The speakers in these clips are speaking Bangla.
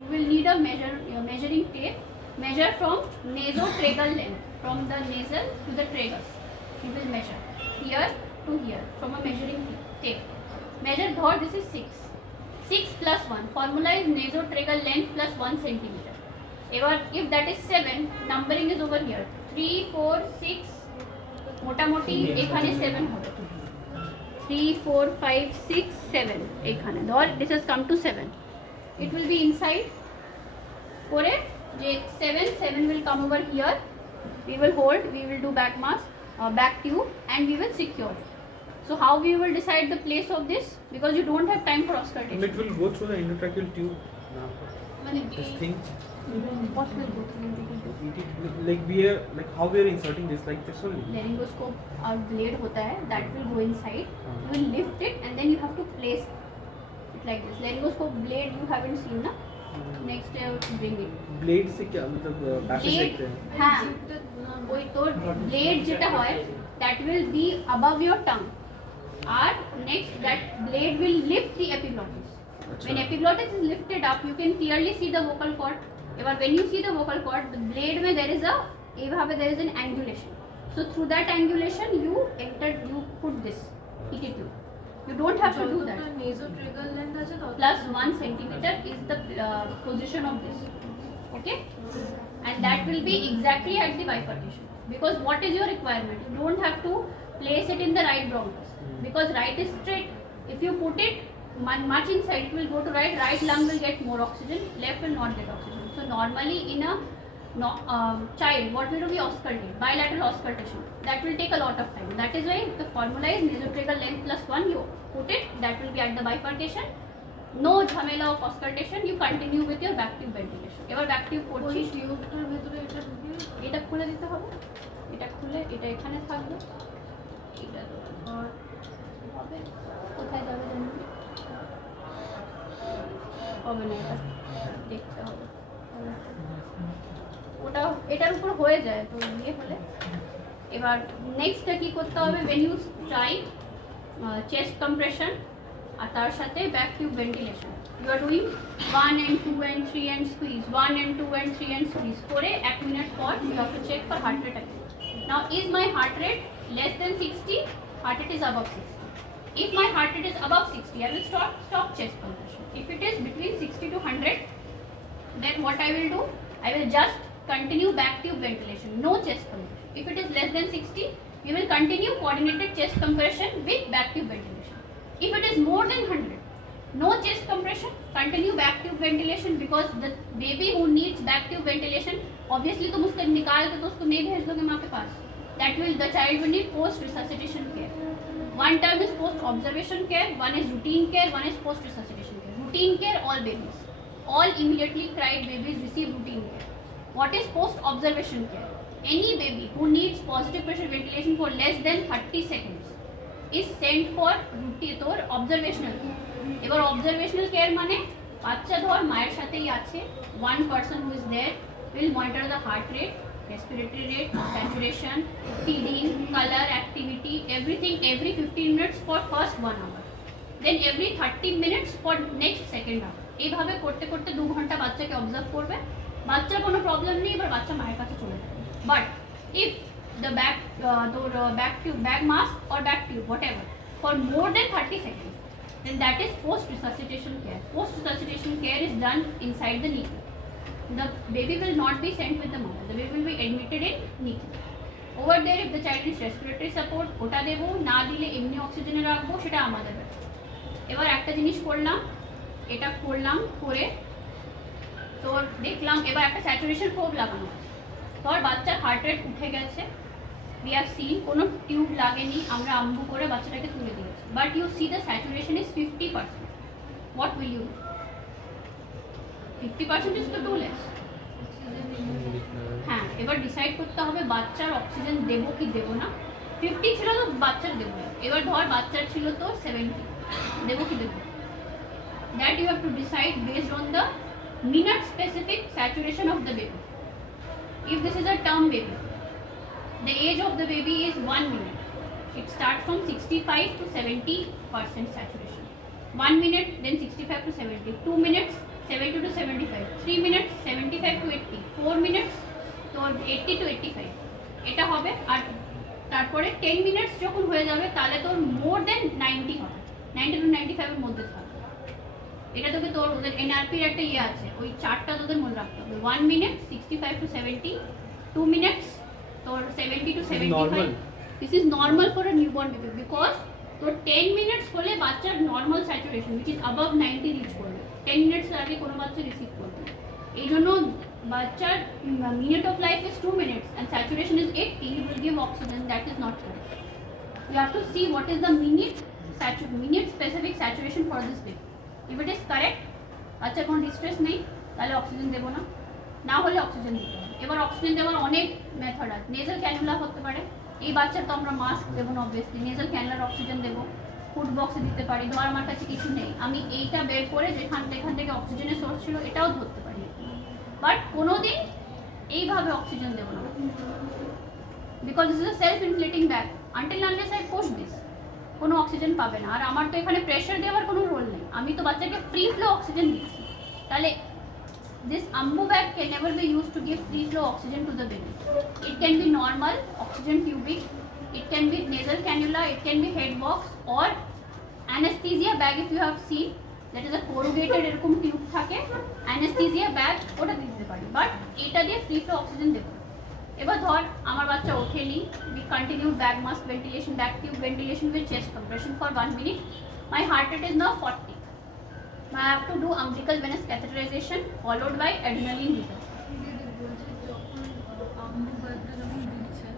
You will need a measuring tape. Measure from nasotragal length, from the nasal to the tragus. You will measure here to here from a measuring tape. Measure dhor, this is 6. 6 plus 1. Formula is nasotragal length plus 1 centimeter. If that is 7, numbering is over here. 3, 4, 6. মোটামুটি এখানে 7 হবে 3 4 5 6 7 এখানে ধর this has come to 7 it will be inside করে যে 7 will come over here we will hold we will do back mask back tube and we will secure it. So how we will decide the place of this, because you don't have time for auscultation. It will go through the endotracheal tube now. This thing. What will go through Like how we are inserting this, like this only. laryngoscope और blade होता है that will go inside. You will lift it and then you have to place it like this. Laryngoscope blade you haven't seen ना? Next day bring it. Blade से क्या मतलब पैसे देखते हैं? हाँ, वही तो blade जेटा है that will be above your tongue. Or next that blade will lift the epiglottis. When epiglottis is lifted up, you can clearly see the vocal cord. But when you see the vocal cord, the blade में there is an angulation. So through that angulation, you put this ET tube. You don't have to do that. nasotragal length আছে তত Plus 1 centimeter is the position of this. Okay? And that will be exactly at the bifurcation. Because what is your requirement? You don't have to place it in the right bronchus. Because right is straight. If you put it much inside, it will go to right. Right lung will get more oxygen. Left will not get oxygen. So normally in a child, what will be auscultated? Bilateral auscultation. That will take a lot of time. That is why the formula is nasotracheal length plus 1. You put it. That will be at the bifurcation. No jhamela of auscultation. You continue with your back tube ventilation. এবার back tube ওই করছি। টিউবটার ভিতরে এটা ঢুকিয়ে এটা খুলে দিতে হবে। এটা খুলে এটা এখানে থাকবে। এটা ধর হবে কোথায় যাবে জানি হবে না এটা দেখতে হবে ওটা এটার উপর হয়ে যায় তো ইয়ে হলে এবার নেক্সটটা কি করতে হবে when you try chest compression আর তার সাথে back tube ventilation you are doing 1 and 2 and 3 and squeeze 1 and 2 and 3 and squeeze করে 1 minute পর you have to check for heart rate again. Now is my heart rate less than 60, heart rate is above 60. If my heart rate is above 60, I will stop chest compression. If it is between 60 to 100, then what I will do? I will just continue back tube ventilation, no chest compression. If it is less than 60, we will continue coordinated chest compression with back tube ventilation. If it is more than 100, no chest compression, continue back tube ventilation because the baby who needs back tube ventilation, obviously तुम उसको निकाल के तो उसको नहीं भेज दोगे माँ के पास. That will the child will need post resuscitation care. One term is post observation care, one is routine care, one is post resuscitation care. Routine care, all babies, all immediately cried babies receive routine care. What is post observation care? Any baby who needs positive pressure ventilation for less than 30 seconds is sent for routine or observational care. এবার observational care মানে বাচ্চা ধর মায়ের সাথেই আছে, one person who is there will monitor the heart rate, respiratory rate, saturation, feeding, color, activity, everything every 15 minutes for first 1 hour. Then every 30 minutes for next second hour. এইভাবে করতে করতে 2 ঘন্টা বাচ্চাকে অবজার্ভ করবে। বাচ্চার কোনো প্রবলেম নেই, এবার বাচ্চা মায়ের কাছে চলে যাবে। But if the back mask or back tube whatever for more than 30 seconds, then that is post resuscitation care. Post resuscitation care is done inside the NICU. The baby will not be sent with the mother. The baby will be admitted in NICU. Over there, if the child needs respiratory support, ওটা দেবো, না দিলে এমনি অক্সিজেনে রাখবো, সেটা আমাদের ব্যাপার। এবার একটা জিনিস করলাম, এটা করলাম করে তো দেখলাম এবার একটা স্যাচুরেশন প্রোব লাগানো আছে। তোর বাচ্চার হার্ট রেট উঠে গেছে, we have seen কোনো টিউব লাগেনি, আমরা আম্বু করে বাচ্চাটাকে তুলে দিয়েছি, but you see the saturation is 50%. What will you do? 50% is to do less. হ্যাঁ, এবার ডিসাইড করতে হবে বাচ্চার অক্সিজেন দেবো কি দেবো না। 50 ছিল তো বাচ্চার দেবো, এবার ধর বাচ্চার ছিল তো 70, দেবো কি দেবো। That you have to decide based on the minute specific saturation of the baby. If this is a term baby, the age of the baby is 1 minute. It starts from 65 to 70% saturation. 1 minute, then 65 to 70. 2 minutes, 70 to 75, 3 minutes 75 to 80, 4 minutes তোর 80 to 85 এটা হবে। আর তারপরে 10 মিনিটস যখন হয়ে যাবে তাহলে তোর মোর দেন 90 হবে, 90 to 95 এর মধ্যে থাকবে। এটা তোকে তোর ওদের এনআরপির একটা ইয়ে আছে, ওই চারটা তোদের মনে রাখতে হবে। 1 মিনিট 65 to 70, 2 মিনিটস তোর 70 to 75। This is normal for a newborn baby because তোর 10 মিনিটস হলে বাচ্চার normal saturation which is above 90 reach করবে। 10 মিনিটস আগে কোনো বাচ্চা রিসিভ করবে না। এই জন্য বাচ্চার minute of life is 2 minutes and saturation is 80, you will give oxygen. That is not correct. You have to see what is the minute specific saturation for this baby. If it is correct, বাচ্চার কোনো ডিস্ট্রেস নেই, তাহলে অক্সিজেন দেবো না, না হলে অক্সিজেন দিতে হবে। এবার অক্সিজেন দেওয়ার অনেক মেথড আছে। নেজাল ক্যানুলা হতে পারে, এই বাচ্চার তো আমরা মাস্ক দেবো না অবভিয়াসলি, নেজাল ক্যানুলার অক্সিজেন দেবো, ফুড বক্সে দিতে পারি। ধর আমার কাছে কিছু নেই, আমি এইটা বের করে যেখান থেকে অক্সিজেনের সোর্স ছিল এটাও ধরতে পারি, বাট কোনোদিন এইভাবে অক্সিজেন দেবো না because this is a self inflating bag. Until unless I push this কোনো অক্সিজেন পাবে না। আর আমার তো এখানে প্রেশার দেওয়ার কোনো রোল নেই, আমি তো বাচ্চাকে ফ্রি ফ্লো অক্সিজেন দিচ্ছি। তাহলে this ambu bag can never be used to give free flow oxygen to the baby. It can be normal oxygen tubing, it can be nasal cannula, it can be head box or anesthesia bag if you have seen, that is a corrugated এরকম টিউব থাকে, anesthesia bag ওটা দিতে পারি, বাট এটা দিয়ে ফ্রি ফ্লো অক্সিজেন দেবো। এবার ধর আমার বাচ্চা ওঠেনি, we continue bag mask ventilation, bag tube ventilation with chest compression for 1 minute. My heart rate is now 40. I have to do umbilical venous catheterization followed by adrenaline detox. দিদি বলছে যখন আম্মু ব্যাগটা যখন দিচ্ছে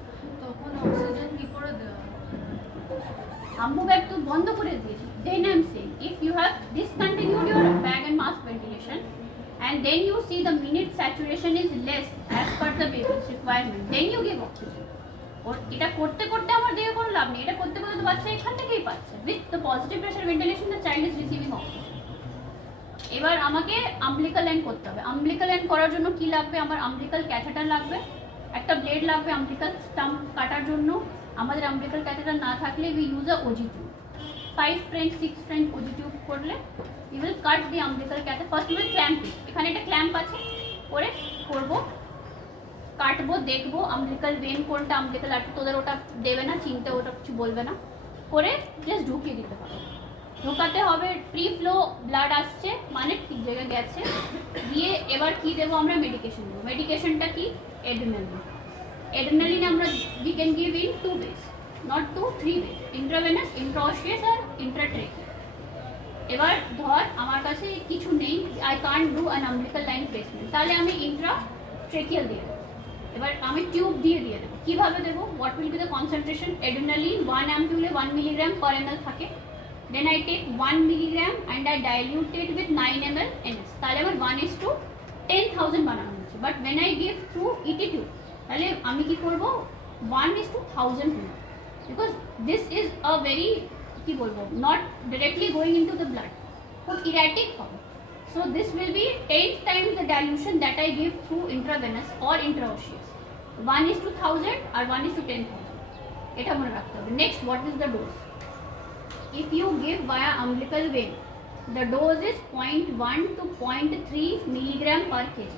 তখন অক্সিজেন কি করে দেওয়া হয়? Ambu bag to বন্ধ করে দিয়েছি। Then I am saying if you have discontinued your bag and mask ventilation and then you see the minute saturation is less as per the baby's requirement, then you give oxygen. और এটা করতে করতে আমার দিয়ে কোনো লাভ নেই, এটা করতে করতে তো বাচ্চা এখান থেকেই পাচ্ছে। With the positive pressure ventilation the child is receiving oxygen. এবার আমাকে আম্বলিকাল লাইন করতে হবে। আম্বলিকাল লাইন করার জন্য কি লাগবে? আমার আম্বলিকাল ক্যাথেটার লাগবে, একটা ব্লেড লাগবে আম্বলিকাল স্টাম্প কাটার জন্য। আমাদের আম্বলিকাল ক্যাথেটার না থাকলে we use a OG tube, 5 French 6 French OG tube করলে you will cut the umbilical catheter. First will clamp, এখানে একটা ক্ল্যাম্প আছে, করে করবো, কাটবো, দেখবো আম্বলিকাল ভেন কোনটা, আম্বলিকাল আর্টারি তোদের ওটা দেবে না, চিনতে ওটা কিছু বলবে না, করে জাস্ট ঢুকিয়ে দিতে হবে। ঢোকাতে হবে, ফ্রি ফ্লো ব্লাড আসছে মানে ঠিক জায়গায় গেছে। দিয়ে এবার কি দেবো আমরা? মেডিকেশন দেবো। মেডিকেশনটা কি? এড্রিনালিন। এড্রিনালিন আমরা we can give in 2 ways, not 2 3 ways, intravenous, intraosseous আর ইন্ট্রাট্রেকিয়াল। এবার ধর আমার কাছে কিছু নেই, I can't do an umbilical line placement, তাহলে আমি ইন্ট্রাট্রেকিয়াল দিয়ে দেবো। এবার আমি টিউব দিয়ে দেবো। কীভাবে দেবো? What will be the concentration? Adrenaline 1 ampule 1 milligram per ml থাকে। Then I take 1 milligram and I dilute it with 9 ml NS. তাহলে আমার 1:10,000 বানানো হচ্ছে। But when I give through ET tube, তাহলে আমি কি করবো? 1:1000 করবো, because this is a very কি বলবো, not directly going into the blood, খুব erratic হবে। So this will be 10 times the dilution that I give through intravenous or intraosseous. 1:1000 আর 1:10,000, এটা মনে রাখতে হবে। Next, what is the dose? If you give via umbilical vein, the dose is 0.1 to 0.3 milligram per kg.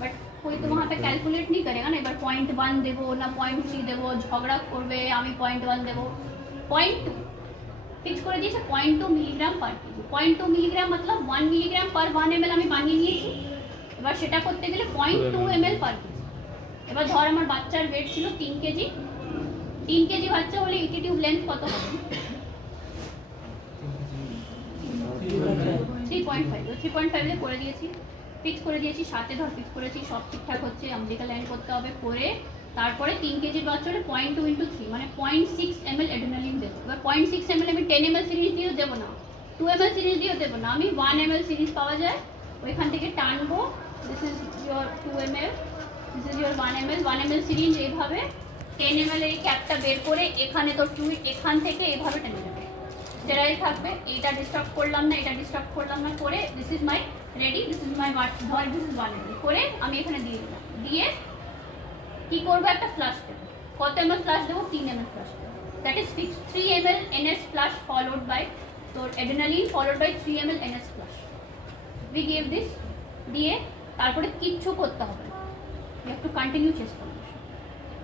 But कोई तो वहाँ पे कैलकुलेट नहीं करेगा ना, एक बार 0.1 देवो ना 0.3 देवो, झगड़ा करबे आमी 0.1 देवो, 0.2 फिक्स করে দিয়েছে 0.2 মিলিগ্রাম পার কেজি। 0.2 মিলিগ্রাম मतलब 1 মিলিগ্রাম পার 1 ml আমি বানিয়ে নিয়েছি। এবার সেটা করতে গেলে 0.2 ml পার কেজি। এবার ধর আমার বাচ্চার ওয়েট ছিল 3 কেজি, 3 কেজি বাচ্চা হলে ইটি টিউব লেন্থ কত হবে? 3.5, 3.5 করে দিয়েছি, ফিক্স করে দিয়েছি, সাথে ধর ফিক্স করেছি, সব ঠিকঠাক হচ্ছে। আম্বলিকাল লাইন করতে হবে, করে তারপরে 3 কেজির বাচ্চা হলে 0.2 into 3 মানে 0.6 ml এড্রিনালিন দেবো। এবার 0.6 ml আমি 10 ml সিরিজ দিয়েও দেবো না, 2 ml সিরিজ দিয়েও দেবো না, আমি 1 ml সিরিজ পাওয়া যায় ওইখান থেকে টানবো। This is your 2 ml, this is your 1 ml। 1 ml syringe এইভাবে 10 ml এই ক্যাপটা বের করে এখানে তো এখান থেকে এইভাবে টেনে দেবে, স্টেরাইল থাকবে। এইটা ডিস্টার্ব করলাম না, এটা ডিস্টার্ব করলাম না, করে this is my ready, this is my ধর দিস ইজ 1 ml করে আমি এখানে দিয়ে দিলাম। দিয়ে কি করবো? একটা ফ্লাশ দেবো। কত ml ফ্লাশ দেবো? 3 ml ফ্লাশ দেবো। That is fix. 3 ml NS flush followed by তোর adrenaline followed by 3 ml NS flush. We give this, দিয়ে তারপরে কিচ্ছু করতে হবে না, you have to continue chest compression.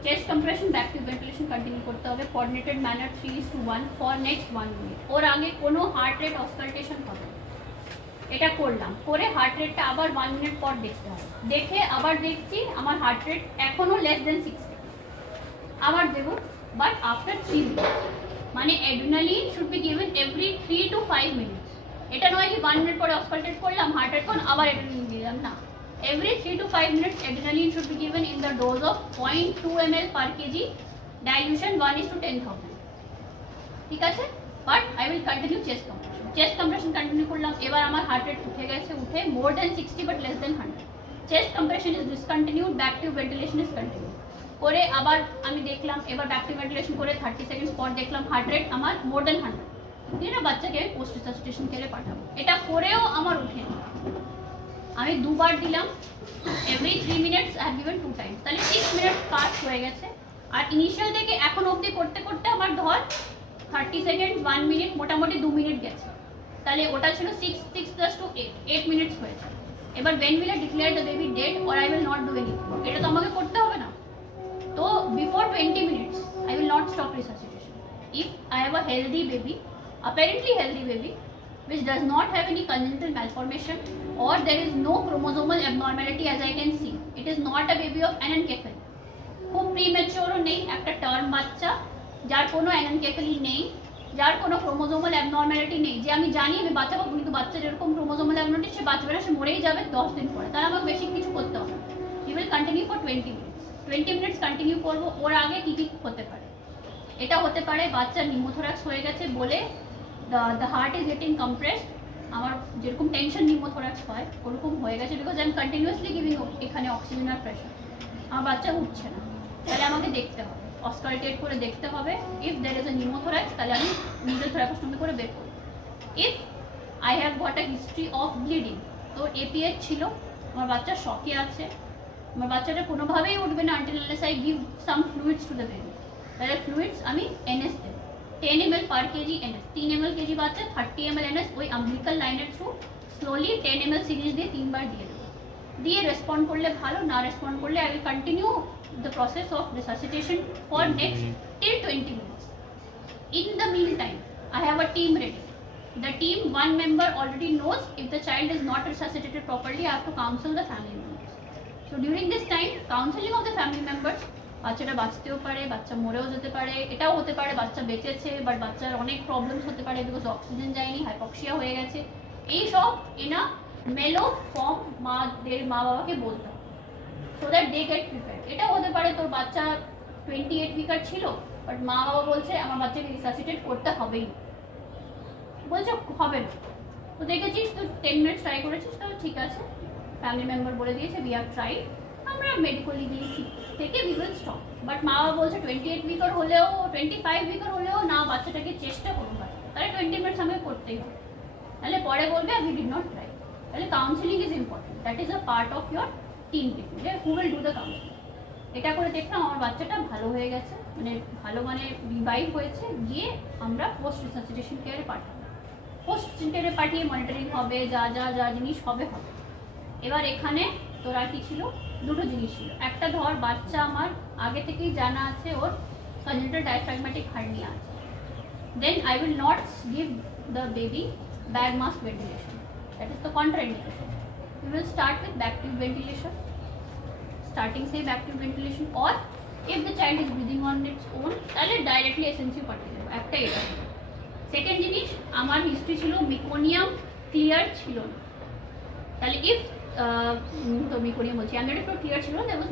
Chest compression back to ventilation continue করতে হবে, coordinated manner 3:1 for next 1 minute. ওর আগে কোনো হার্ট রেট অসকালটেশন হবে না। এটা করলাম, করে হার্ট রেটটা আবার 1 মিনিট পর দেখতে হবে, দেখে আবার দেখছি আমার হার্ট রেট এখনও লেস দেন 60, আবার দেবো, বাট আফটার 3 মিনিটস। মানে adrenaline should be given every 3 to 5 minutes. এটা নয় কি 1 মিনিট পরে অসকালটেট করলাম, হার্ট রেট কোন আবার অ্যাড্রিনালিন দিলাম, না, every 3 to 5 minutes adrenaline should be given in the dose of 0.2 ml per kg, dilution 1:10,000, ঠিক আছে। But I will continue chest compression. Chest compression continue করলাম, এবার আমার হার্ট রেট উঠে গেছে, উঠে মোর দেন 60 but less than 100। Chest compression is discontinued, back to ventilation is continue. করে আবার আমি দেখলাম, এবার ব্যাক টু ভেন্টিলেশন করে 30 সেকেন্ডস পর দেখলাম হার্ট রেট আমার মোর দেন 100, দিয়ে না বাচ্চাকে পোস্ট রিসাসিটেশন কেয়ারে পাঠাবো। এটা করেও আমার উঠেনি, আমি দুবার দিলাম, every 3 minutes I have given 2 Times, তাহলে 6 মিনিট পাস হয়ে গেছে। আর ইনিশিয়াল থেকে এখন অবধি করতে করতে আমার ধর 30 সেকেন্ড 1 মিনিট মোটামুটি 2 মিনিট গেছে, তাহলে ওটা ছিল 6 + 2 8 মিনিটস হয়েছে। এবার when will I declare the baby dead or I will not do anything, এটা তো আমাকে করতে হবে না। তো before 20 minutes I will not stop resuscitation. If I have a healthy baby, apparently healthy baby, which does not have any congenital malformation or there is no chromosomal abnormality as I can see, it is not a baby of anencephaly, খুব প্রিম্যাচিওরও নেই, একটা টার্ম বাচ্চা যার কোনো অ্যানেনকেফেলি নেই, যার কোনো ক্রোমোজোমাল অ্যাবনর্ম্যালিটি নেই, যে আমি জানি আমি বাচ্চা পাবো, কিন্তু বাচ্চা যেরকম ক্রোমোজোমাল অ্যাবনর্ম্যালিটি সে বাঁচবে না, সে মরেই যাবে 10 দিন পরে, তাহলে আমাকে বেশি কিছু করতে হবে না। You will continue for 20 minutes. 20 minutes continue করবো। ওর আগে কী কী হতে পারে, এটা হতে পারে বাচ্চার নিউমোথোরাক্স হয়ে গেছে বলে the heart is getting compressed, আমার যেরকম টেনশন নিউমোথোরাক্স হয় ওরকম হয়ে গেছে, because I am continuously giving এখানে অক্সিজেন আর প্রেশার, আমার বাচ্চা উঠছে না, তাহলে আমাকে দেখতে হবে, অসকালটেট করে দেখতে হবে। If there is a pneumothorax তাহলে আমি নিডল থোরাকোস্টমি করে বের করব। If I have got a history of bleeding, তো এপিএইচ ছিল, আমার বাচ্চা শকে আছে, আমার বাচ্চাটা কোনোভাবেই উঠবে না until unless I give some fluids to the baby, তাহলে ফ্লুইডস আমি এনএস দেব, 10 ml per kg NS, 3 ml KG বাচ্চা 30 ml এনএস, ওই আম্বিলিকাল লাইনের থ্রু স্লোলি 10 ml সিরিজ দিয়ে 3 বার দিয়ে দেবো, দিয়ে রেসপন্ড করলে ভালো, না রেসপন্ড করলে I will continue the process of resuscitation for next till 20 minutes. In the meantime, I have a team ready. The team, one member already knows if the child is not resuscitated properly, I have to counsel the family members. So during this time, counseling of the family members, বাচ্চাটা বাঁচতেও পারে, বাচ্চা মরেও যেতে পারে, এটাও হতে পারে বাচ্চা বেঁচেছে বাট বাচ্চার অনেক প্রবলেমস হতে পারে বিকজ অক্সিজেন যায়নি, হাইপক্সিয়া হয়ে গেছে, এই সব এনা মেলো ফর্ম মা বাবাকে বলতে হবে, so that they get prepared. এটাও হতে পারে তোর বাচ্চা 28 উইকার ছিল বাট মা বাবা বলছে আমার বাচ্চাকে রিসাসিটেট করতে হবেই, বলছে হবে না, তো দেখেছিস তুই 10 মিনিটস ট্রাই করেছিস, তাহলে ঠিক আছে, ফ্যামিলি মেম্বার বলে দিয়েছে উই হ্যাভ ট্রাইড, আমরা মেডিকেলি গিয়েছি থেকে উই উইল স্টপ। বাট মা বাবা বলছে 28 উইকার হলেও 25 উইকার হলেও না, বাচ্চাটাকে চেষ্টা করুন বাচ্চা, তাহলে 20 মিনিটস আমাকে করতেই হবে, তাহলে পরে বলবে উই ডিড নট ট্রাই। তাহলে counselling is important, that is a part of your team people, who will do the counselling. এটা করে দেখলাম আমার বাচ্চাটা ভালো হয়ে গেছে, মানে ভালো মানে রিভাইভ হয়েছে, গিয়ে আমরা পোস্ট রিসাসিটেশন কেয়ারে পাঠাবো, পোস্ট কেয়ারে পাঠিয়ে মনিটরিং হবে, যা যা যা জিনিস হবে হবে। এবার এখানে তোরা কি ছিল, দুটো জিনিস ছিল, একটা ধর বাচ্চা আমার আগে থেকেই জানা আছে ওর congenital diaphragmatic hernia আছে, then I will not give the baby bag mask ventilation, that is the contraindication. We will start with back tube ventilation, starting say back tube ventilation, or if the child is breathing on its own তাহলে directly SNC পাঠিয়ে দেবো, একটা এটা। সেকেন্ড জিনিস, আমার হিস্ট্রি ছিল মিকোনিয়াম ক্লিয়ার ছিল না, তাহলে ইফ তো মিকোনিয়াম বলছি, অ্যামনিওটিক ক্লিয়ার ছিল না, that was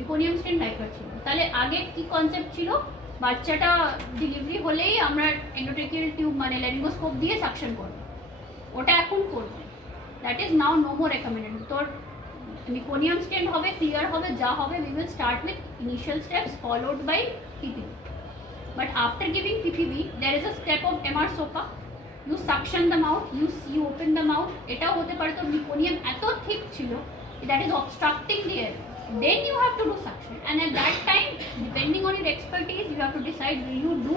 meconium stain diaper ছিল। তাহলে আগে কি কনসেপ্ট ছিল, বাচ্চাটা ডেলিভারি হলেই আমরা এন্ডোট্রেকিয়াল টিউব মানে ল্যারিঙ্গোস্কোপ দিয়ে সাকশন করবো, ওটা এখন করবো, that is now no more recommended. তোর মিকোনিয়াম স্টেন হবে, ক্লিয়ার হবে, যা হবে, we will start with initial steps followed by PPV. But after giving PPV, there is a step of MR SOPA. You suction the mouth, you open the mouth. এটাও হতে পারে তোর মিকোনিয়াম এত thick ছিল that is obstructing the air. Then you have to do suction, and at that time, depending on your expertise, you have to decide will you do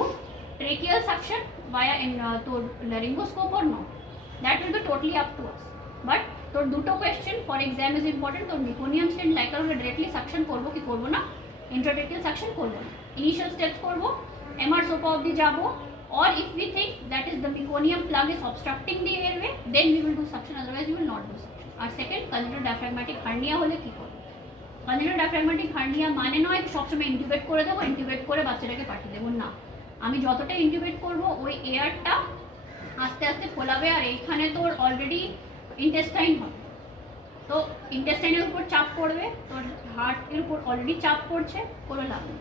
tracheal suction via in তোর laryngoscope or not. That will be totally up to us. But তোর দুটো question for exam is important. তোর মেকোনিয়াম স্টেন্ট লাইকার হলে ডিরেক্টলি সাকশন করবো কি করবো না, ইন্ট্রাট্রেকিয়াল সাকশন করবো না, ইনিশিয়াল স্টেপস করবো, এমআর সোপা অবধি যাবো, or if we think that is the meconium plug is obstructing the airway, then we will do suction, otherwise we will not do suction. আর সেকেন্ড, congenital diaphragmatic hernia হলে কি করবো? congenital diaphragmatic hernia মানে নয় সবসময় ইন্টিউবেট করে দেবো, ইন্টিউবেট করে বাচ্চাটাকে পাঠিয়ে দেবো, না। আমি যতটা ইন্টিউবেট করবো ওই এয়ারটা আস্তে আস্তে ফোলাবে, আর এইখানে তোর অলরেডি ইন্টেস্টাইন হবে, তো ইন্টেস্টাইনের উপর চাপ পড়বে, তোর হার্টের উপর অলরেডি চাপ পড়ছে, কোনো লাভ নেই।